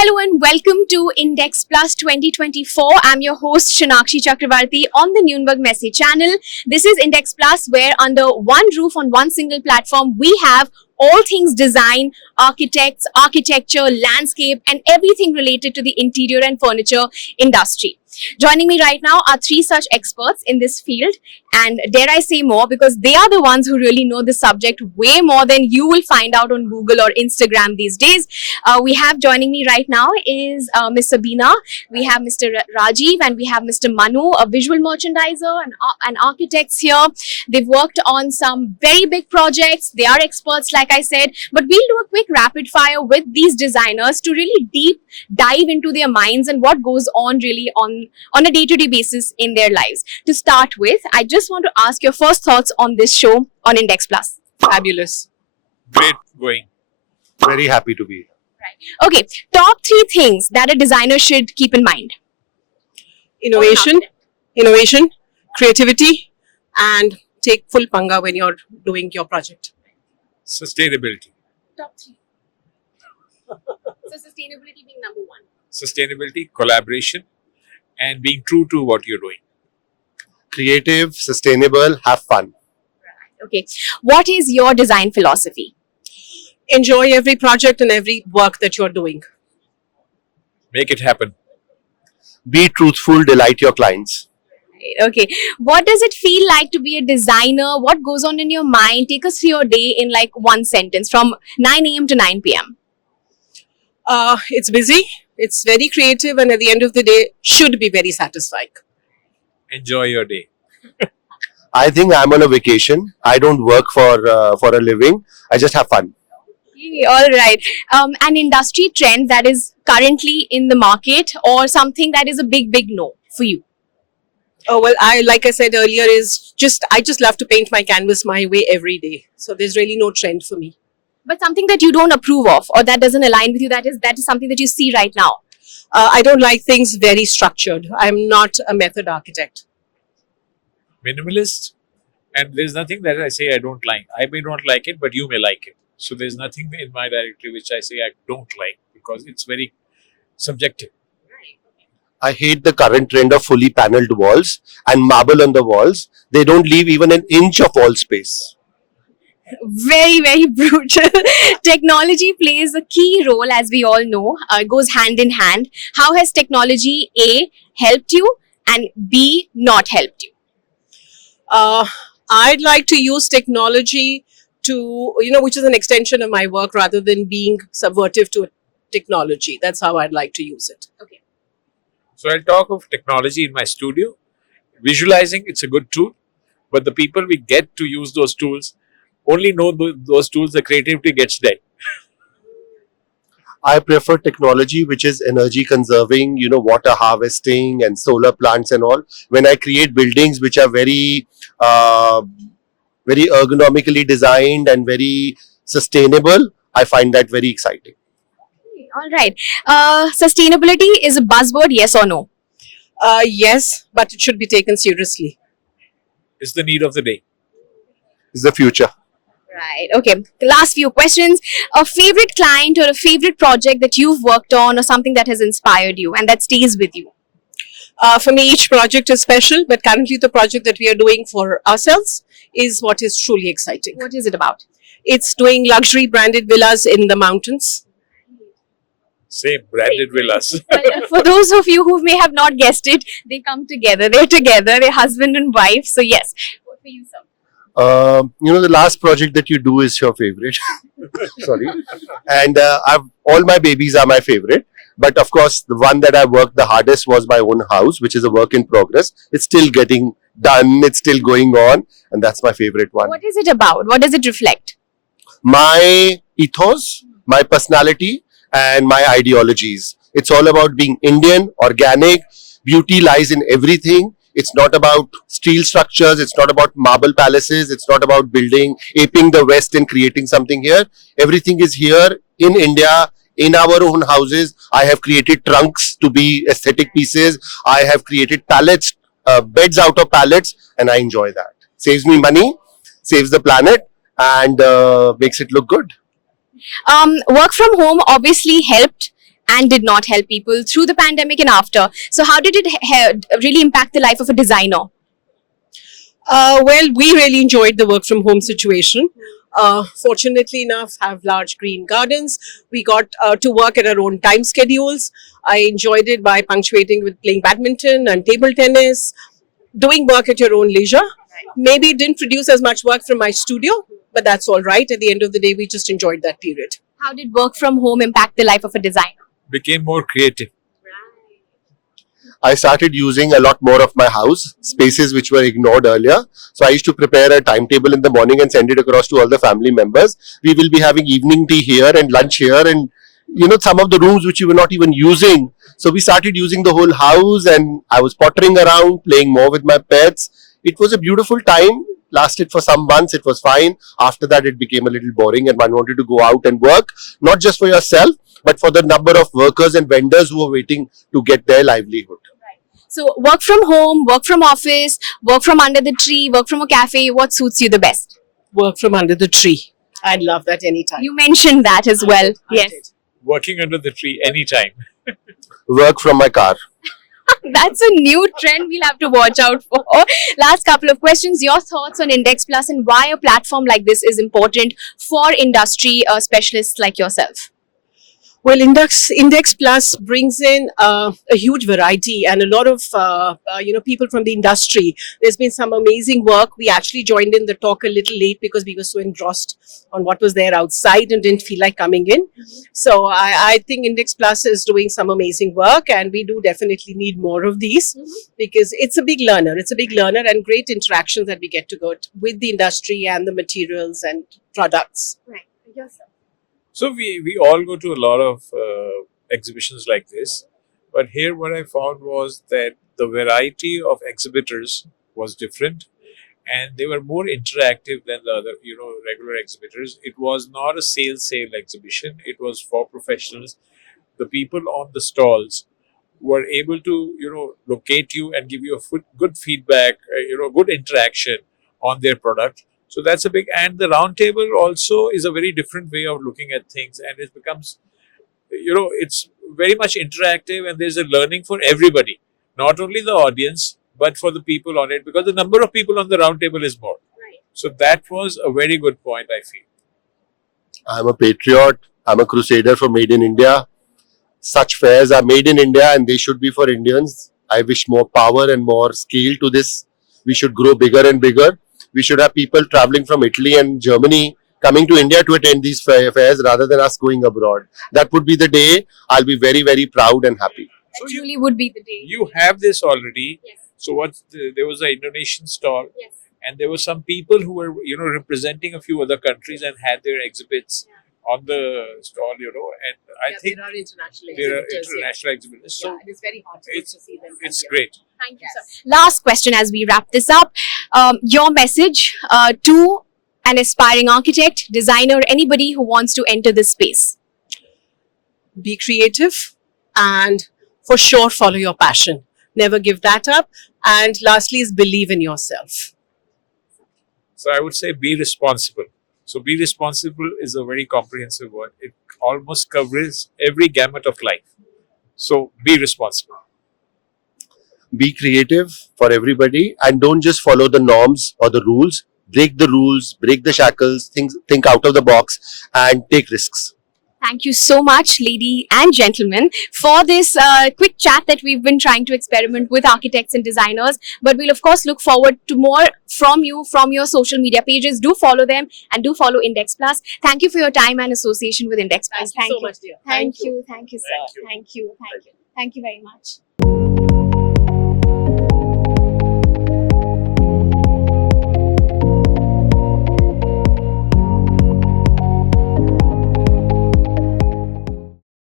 Hello and welcome to Index Plus 2024. I'm your host Shanakshi Chakravarti on the Nürnberg Messy channel. This is Index Plus, where under one roof on one single platform we have all things design, architects, architecture, landscape and everything related to the interior and furniture industry. Joining me right now are three such experts in this field, and dare I say more, because they are the ones who really know the subject way more than you will find out on Google or Instagram these days. We have joining me right now is Ms. Sabeena, we have Mr. Rajiv, and we have Mr. Manu, a visual merchandiser and architects here. They've worked on some very big projects. They are experts, like I said, but we'll do a quick rapid fire with these designers to really deep dive into their minds and what goes on really on a day-to-day basis in their lives. To start with, I just want to ask your first thoughts on this show on Index Plus. Fabulous. Great going. Very happy to be here. Right. Okay, top three things that a designer should keep in mind. Innovation, creativity, and take full panga when you're doing your project. Sustainability. Top three. So sustainability being number one. Sustainability, collaboration, and being true to what you're doing. Creative, sustainable, have fun. Okay, what is your design philosophy? Enjoy every project and every work that you're doing. Make it happen. Be truthful, delight your clients. Okay, what does it feel like to be a designer? What goes on in your mind? Take us through your day in like one sentence from 9 a.m. to 9 p.m. It's busy, it's very creative, and at the end of the day, should be very satisfying. Enjoy your day. I think I'm on a vacation. I don't work for a living. I just have fun. All right. An industry trend that is currently in the market, or something that is a big no for you? Oh, well, like I said earlier, I just love to paint my canvas my way every day. So there's really no trend for me. But something that you don't approve of, or that doesn't align with you, that is something that you see right now. I don't like things very structured. I'm not a method architect. Minimalist, and there's nothing that I say I don't like. I may not like it, but you may like it. So there's nothing in my directory which I say I don't like, because it's very subjective. I hate the current trend of fully paneled walls and marble on the walls. They don't leave even an inch of wall space. Very brutal. Technology plays a key role, as we all know. It goes hand in hand. How has technology A, helped you, and B, not helped you? I'd like to use technology to, which is an extension of my work rather than being subversive to technology. That's how I'd like to use it. Okay. So I'll talk of technology in my studio. Visualizing, it's a good tool, but the people we get to use those tools only know those tools, the creativity gets there. I prefer technology which is energy conserving, water harvesting and solar plants and all. When I create buildings which are very ergonomically designed and very sustainable, I find that very exciting. All right. Sustainability is a buzzword, yes or no? Yes, but it should be taken seriously. It's the need of the day. It's the future. Right. Okay. The last few questions. A favorite client or a favorite project that you've worked on, or something that has inspired you and that stays with you? For me, each project is special, but currently the project that we are doing for ourselves is what is truly exciting. What is it about? It's doing luxury branded villas in the mountains. Same, branded villas. For those of you who may have not guessed it, they come together. They're together. They're husband and wife. So yes. What for you, sir? The last project that you do is your favorite. Sorry. And all my babies are my favorite. But of course, the one that I worked the hardest was my own house, which is a work in progress. It's still getting done. It's still going on. And that's my favorite one. What is it about? What does it reflect? My ethos, my personality, and my ideologies. It's all about being Indian, organic. Beauty lies in everything. It's not about steel structures. It's not about marble palaces. It's not about aping the West and creating something here. Everything is here in India, in our own houses. I have created trunks to be aesthetic pieces. I have created pallets, beds out of pallets, and I enjoy that. Saves me money, saves the planet, and makes it look good. Work from home obviously helped and did not help people through the pandemic and after. So how did it really impact the life of a designer? Well, we really enjoyed the work from home situation. Fortunately enough, have large green gardens. We got to work at our own time schedules. I enjoyed it by punctuating with playing badminton and table tennis, doing work at your own leisure. Maybe it didn't produce as much work from my studio, but that's all right. At the end of the day, we just enjoyed that period. How did work from home impact the life of a designer? Became more creative. I started using a lot more of my house spaces which were ignored earlier. So I used to prepare a timetable in the morning and send it across to all the family members. We will be having evening tea here and lunch here, and some of the rooms which we were not even using. So we started using the whole house, and I was pottering around, playing more with my pets. It was a beautiful time. Lasted for some months, it was fine. After that, it became a little boring, and one wanted to go out and work, not just for yourself, but for the number of workers and vendors who are waiting to get their livelihood. So work from home, work from office, work from under the tree, work from a cafe, what suits you the best? Work from under the tree. I'd love that anytime. You mentioned that as well. Yes. Working under the tree anytime. Work from my car. That's a new trend we'll have to watch out for. Last couple of questions. Your thoughts on Index Plus and why a platform like this is important for industry specialists like yourself? Well, Index Plus brings in a huge variety and a lot of people from the industry. There's been some amazing work. We actually joined in the talk a little late because we were so engrossed on what was there outside and didn't feel like coming in. So I think Index Plus is doing some amazing work, and we do definitely need more of these because it's a big learner. It's a big learner and great interactions that we get to go with the industry and the materials and products. Right. Yes, sir. So we all go to a lot of exhibitions like this, but here what I found was that the variety of exhibitors was different, and they were more interactive than the other, regular exhibitors. It was not a sale exhibition. It was for professionals. The people on the stalls were able to, locate you and give you a good feedback, good interaction on their product. So that's a big, and the round table also is a very different way of looking at things, and it becomes, it's very much interactive, and there's a learning for everybody, not only the audience, but for the people on it, because the number of people on the round table is more. Right. So that was a very good point, I feel. I'm a patriot. I'm a crusader for Made in India. Such fairs are made in India, and they should be for Indians. I wish more power and more scale to this. We should grow bigger and bigger. We should have people traveling from Italy and Germany coming to India to attend these fairs rather than us going abroad. That would be the day I'll be very, very proud and happy. That truly would be the day. You have this already. Yes. So there was an Indonesian stall, Yes. and there were some people who were, representing a few other countries and had their exhibits on the stall, and I think there are international there are exhibitors. international exhibitors. So it is very hard to see them. it's great. Thank you, sir. Last question as we wrap this up. Your message to an aspiring architect, designer, anybody who wants to enter this space. Be creative and for sure follow your passion. Never give that up. And lastly is believe in yourself. So I would say be responsible. So be responsible is a very comprehensive word. It almost covers every gamut of life. So be responsible. Be creative for everybody, and don't just follow the norms or the rules. Break the rules, break the shackles, think out of the box, and take risks. Thank you so much, ladies and gentlemen, for this quick chat that we've been trying to experiment with architects and designers. But we'll, of course, look forward to more from you, from your social media pages. Do follow them and do follow Index Plus. Thank you for your time and association with Index Plus. Thank you so much, dear. Thank you. Thank you, sir. Thank you. Thank you. Thank you. Thank you very much.